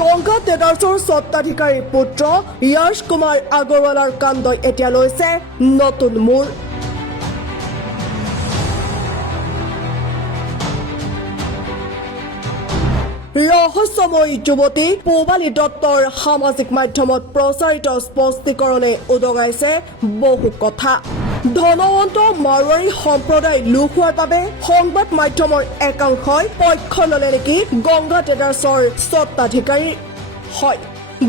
গংগা ট্ৰেডাৰ্ছৰ স্বত্বাধিকাৰীৰ পুত্ৰ য়শ কুমাৰ আগৰৱালাৰ কাণ্ডই এতিয়া লৈছে নতুন মূৰ। ৰহস্যময়ী যুৱতী পূবালী দত্তৰ সামাজিক মাধ্যমত প্ৰচাৰিত স্পষ্টীকৰণে উদঙাইছে বহু কথা। ধনৱন্ত মাৰোৱাৰী সম্প্ৰদায় লোক হোৱাৰ বাবে সংবাদ মাধ্যমৰ একাংশই পক্ষ ললে নেকি গংগা ট্ৰেডাৰ্ছৰ স্বত্বাধিকাৰী। হয়,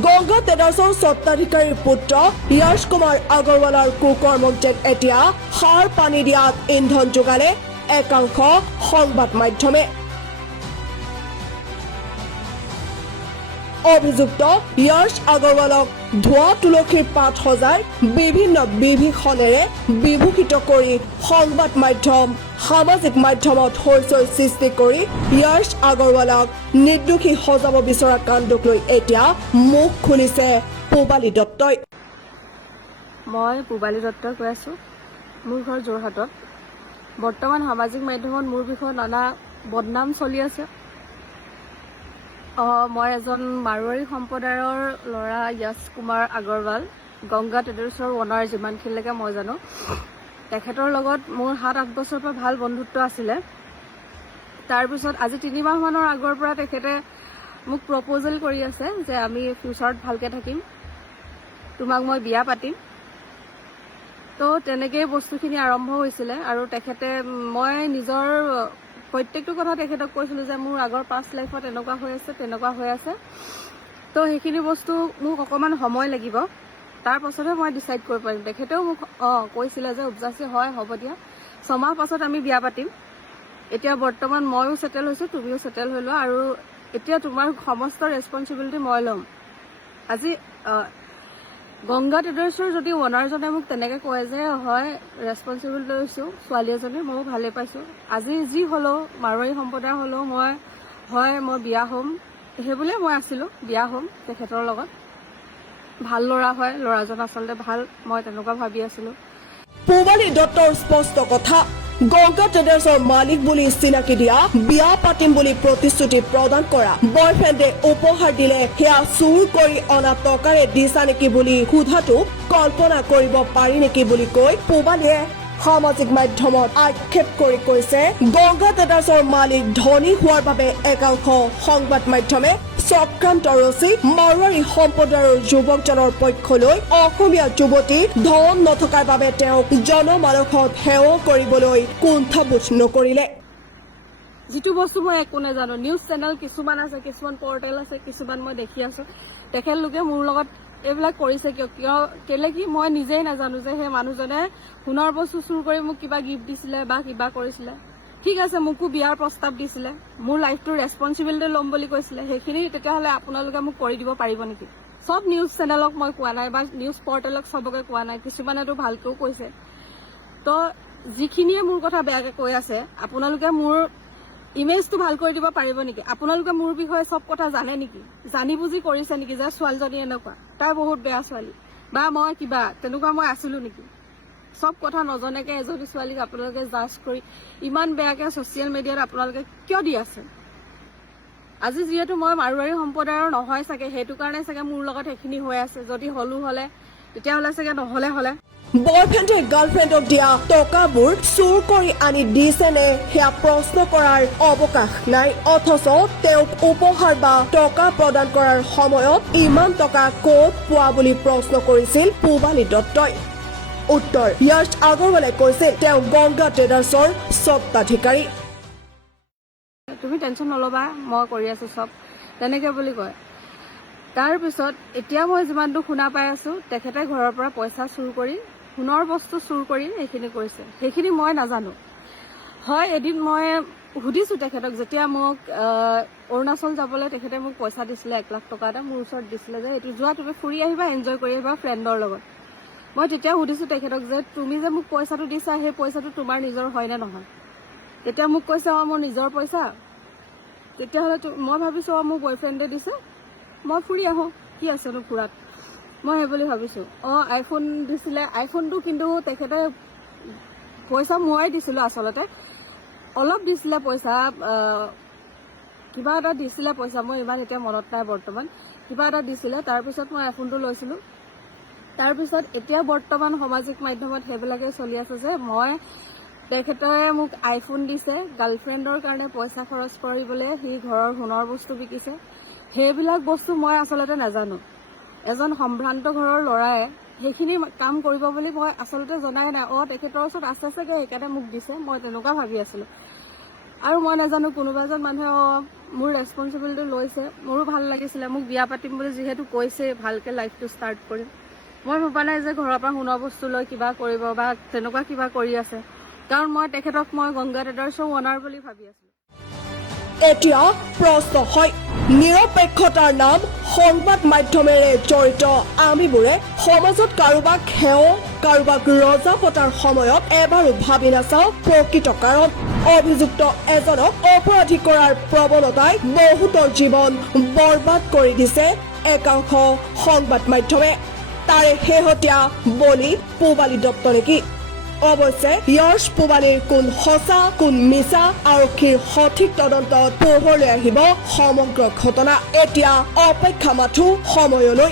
গংগা ট্ৰেডাৰ্ছৰ স্বত্বাধিকাৰীৰ পুত্ৰ য়শ কুমাৰ আগৰৱালাৰ কুকৰ্মক যেন এতিয়া সাৰ পানী দিয়াত ইন্ধন যোগালে একাংশ সংবাদ মাধ্যমে। অভিযুক্ত য়শ আগৰৱালক ধোৱা তুলসীৰ পাত সজাই বিভিন্ন বিভীষণেৰে বিভূষিত কৰি সংবাদ মাধ্যম সামাজিক মাধ্যমত হইচই সৃষ্টি কৰি য়শ আগৰৱালক নিৰ্দোষী সজাব বিচৰা কাণ্ডক লৈ এতিয়া মুখ খুলিছে পূবালী দত্তই। মই পূবালী দত্তই কৈ আছোঁ। মোৰ ঘৰ যোৰহাটত। বৰ্তমান সামাজিক মাধ্যমত মোৰ বিষয়ে নানা বদনাম চলি আছে। মই এজন মাৰোৱাৰী সম্প্ৰদায়ৰ ল'ৰা য়শ কুমাৰ আগৰৱাল, গংগা ট্ৰেডাৰ্ছৰ অনাৰ যিমানখিনিলৈকে মই জানো। তেখেতৰ লগত মোৰ 7-8 বছৰৰ পৰা ভাল বন্ধুত্ব আছিলে। তাৰপিছত আজি 3 মাহমানৰ আগৰ পৰা তেখেতে মোক প্ৰপ'জেল কৰি আছে যে আমি ফিউচাৰত ভালকৈ থাকিম, তোমাক মই বিয়া পাতিম। তো তেনেকেই বস্তুখিনি আৰম্ভ হৈছিলে। আৰু তেখেতে মই নিজৰ প্ৰত্যেকটো কথা তেখেতক কৈছিলোঁ যে মোৰ আগৰ পাষ্ট লাইফত এনেকুৱা হৈ আছে তেনেকুৱা হৈ আছে, তো সেইখিনি বস্তু মোক অকণমান সময় লাগিব, তাৰ পাছতহে মই ডিচাইড কৰিব পাৰিম। তেখেতেও মোক কৈছিলে যে উপজাচি হয়, হ'ব দিয়া, 6 মাহ পাছত আমি বিয়া পাতিম। এতিয়া বৰ্তমান ময়ো ছেটেল হৈছোঁ, তুমিও ছেটেল হৈ লোৱা, আৰু এতিয়া তোমাৰ সমস্ত ৰেছপনচিবিলিটি মই ল'ম। আজি গংগা ট্ৰেডাৰ্ছৰ যদি অনাৰজনে মোক তেনেকৈ কয় যে হয় ৰেছপনচিবিলিটি লৈছোঁ ছোৱালী এজনী, ময়ো ভালেই পাইছোঁ। আজি যি হ'লেও মাৰোৱাৰী সম্প্ৰদায় হ'লেও মই বিয়া হ'ম, সেইবুলিয়ে মই আছিলোঁ, বিয়া হ'ম তেখেতৰ লগত। ভাল ল'ৰা হয়, ল'ৰাজন আচলতে ভাল, মই তেনেকুৱা ভাবি আছিলোঁ। পূবালী দত্তৰ স্পষ্ট কথা, গংগা ট্ৰেডাৰ্ছৰ মালিক বুলি চিনাকি দিয়া, বিয়া পাতিম বুলি প্ৰতিশ্ৰুতি প্ৰদান কৰা, বয়ফ্ৰেণ্ডে উপহাৰ দিলে সেয়া চুৰ কৰি অনা টকাৰে দিছা নেকি বুলি সোধাটো কল্পনা কৰিব পাৰি নেকি বুলি কৈ পূবালীয়ে সামাজিক মাধ্যমত আক্ষেপ কৰি কৈছে গংগা ট্ৰেডাৰ্ছৰ মালিক ধনী হোৱাৰ বাবে একাংশ সংবাদ মাধ্যমে চক্ৰান্ত ৰচি মাৰোৱাৰী সম্প্ৰদায়ৰ যুৱকজনৰ পক্ষ লৈ অসমীয়া যুৱতী ধন নথকাৰ বাবে তেওঁক জনমানসত সেৱা কৰিবলৈ কুণ্ঠাবোধ নকৰিলে। যিটো বস্তু মই একো নাজানো, নিউজ চেনেল কিছুমান আছে, কিছুমান পৰ্টেল আছে, কিছুমান মই দেখি আছোঁ, তেখেতলোকে মোৰ লগত এইবিলাক কৰিছে কেলে কি মই নিজেই নাজানো যে সেই মানুহজনে সোণৰ বস্তু চুৰ কৰি মোক কিবা গিফ্ট দিছিলে বা কিবা কৰিছিলে। ঠিক আছে, মোকো বিয়াৰ প্ৰস্তাৱ দিছিলে, মোৰ লাইফটোৰ ৰেছপনচিবিলিটি ল'ম বুলি কৈছিলে, সেইখিনি তেতিয়াহ'লে আপোনালোকে মোক কৰি দিব পাৰিব নেকি? চব নিউজ চেনেলক মই কোৱা নাই বা নিউজ পৰ্টেলক চবকে কোৱা নাই, কিছুমানেতো ভালকৈও কৈছে। তো যিখিনিয়ে মোৰ কথা বেয়াকৈ কৈ আছে, আপোনালোকে মোৰ ইমেজটো ভাল কৰি দিব পাৰিব নেকি? আপোনালোকে মোৰ বিষয়ে চব কথা জানে নেকি? জানি বুজি কৰিছে নেকি যে ছোৱালীজনী এনেকুৱা, তাই বহুত বেয়া ছোৱালী, বা মই কিবা তেনেকুৱা মই আছিলোঁ নেকি? চব কথা নজনাকৈ এজনী ছোৱালীক আপোনালোকে জাজ কৰি ইমান বেয়াকৈ ছ'চিয়েল মিডিয়াত আপোনালোকে কিয় দি আছে? আজি যিহেতু মই মাৰোৱাৰী সম্প্ৰদায়ৰ নহয় চাগে, সেইটো কাৰণে চাগে মোৰ লগত সেইখিনি হৈ আছে। যদি হ'লে তেতিয়াহ'লে চাগে নহ'লে বয়ফ্ৰেণ্ডে গাৰ্লফ্ৰেণ্ডক দিয়া টকাবোৰ চুৰ কৰি আনি দিছে নে সেয়া প্ৰশ্ন কৰাৰ অৱকাশ নাই। অথচ তেওঁক উপহাৰ বা টকা প্ৰদান কৰাৰ সময়ত ইমান টকা ক'ত পোৱা বুলি প্ৰশ্ন কৰিছিল পূবালী দত্তই। উত্তৰ, য়শ আগৰৱালে কৈছিল তেওঁ গংগা ট্ৰেডাৰ্ছৰ স্বত্বাধিকাৰী। তুমি টেনশ্যন নল'বা, মই কৰি আছোঁ চব, তেনেকৈ বুলি কয়। তাৰপিছত এতিয়া মই যিমানটো শুনা পাই আছোঁ, তেখেতে ঘৰৰ পৰা পইচা চুৰ কৰি, সোণৰ বস্তু চুৰ কৰি এইখিনি কৰিছে। সেইখিনি মই নাজানো। হয়, এদিন মই সুধিছোঁ তেখেতক, যেতিয়া মোক অৰুণাচল যাবলৈ তেখেতে মোক পইচা দিছিলে 1 লাখ টকা এটা মোৰ ওচৰত দিছিলে যে এইটো যোৱা, তুমি ফুৰি আহিবা, এনজয় কৰি আহিবা ফ্ৰেণ্ডৰ লগত। মই তেতিয়া সুধিছোঁ তেখেতক যে তুমি যে মোক পইচাটো দিছা, সেই পইচাটো তোমাৰ নিজৰ হয়নে নহয়? তেতিয়া মোক কৈছে মোৰ নিজৰ পইচা। তেতিয়াহ'লে মই ভাবিছোঁ মোৰ বয়ফ্ৰেণ্ডে দিছে, মই ফুৰি আহোঁ, কি আছেনো ফুৰাত, মই সেই বুলি ভাবিছোঁ। আইফোন দিছিলে, আইফোনটো কিন্তু তেখেতে পইচা ময়ে দিছিলোঁ, আচলতে অলপ দিছিলে পইচা, কিবা এটা দিছিলে পইচা, মই ইমান এতিয়া মনত নাই বৰ্তমান, কিবা এটা দিছিলে। তাৰপিছত মই আইফোনটো লৈছিলোঁ। তাৰপিছত এতিয়া বৰ্তমান সামাজিক মাধ্যমত সেইবিলাকে চলি আছে যে তেখেতে মোক আইফোন দিছে, গাৰ্লফ্ৰেণ্ডৰ কাৰণে পইচা খৰচ কৰিবলৈ সি ঘৰৰ সোণৰ বস্তু বিকিছে। সেইবিলাক বস্তু মই আচলতে নাজানো। এজন সম্ভ্ৰান্ত ঘৰৰ ল'ৰাই সেইখিনি কাম কৰিব বুলি মই আচলতে জনাই নাই। তেখেতৰ ওচৰত আছে চাগে সেইকাৰণে মোক দিছে, মই তেনেকুৱা ভাবি আছিলোঁ। আৰু মই নাজানো কোনোবা এজন মানুহে মোৰ ৰেছপনচিবিলিটি লৈছে। মোৰো ভাল লাগিছিলে, মোক বিয়া পাতিম বুলি যিহেতু কৈছে, ভালকৈ লাইফটো ষ্টাৰ্ট কৰিম। মই ভবা নাই যে ঘৰৰ পৰা সোণৰ বস্তু লৈ কিবা কৰিব বা তেনেকুৱা কিবা কৰি আছে, কাৰণ মই তেখেতক গংগা ট্ৰেডাৰ্ছৰ অনাৰ বুলি ভাবি আছিলোঁ। এতিয়া প্ৰশ্ন হয়, নিৰপেক্ষতাৰ নাম সংবাদ মাধ্যমেৰে জড়িত আমিবোৰে সমাজত কাৰোবাক সেৱ, কাৰোবাক ৰজা পতাৰ সময়ত এবাৰো ভাবি নাচাওঁ প্ৰকৃত কাৰণ। অভিযুক্ত এজনক অপৰাধী কৰাৰ প্ৰৱণতাই বহুতৰ জীৱন বৰবাদ কৰি দিছে একাংশ সংবাদ মাধ্যমে। তাৰে শেহতীয়া বলি পূবালী দত্ত নেকি? অৱশ্যে য়শ পূবালীৰ কোন সঁচা কোন মিছা, আৰক্ষীৰ সঠিক তদন্তত পোহৰলৈ আহিব সমগ্ৰ ঘটনা। এতিয়া অপেক্ষা মাথো সময়লৈ।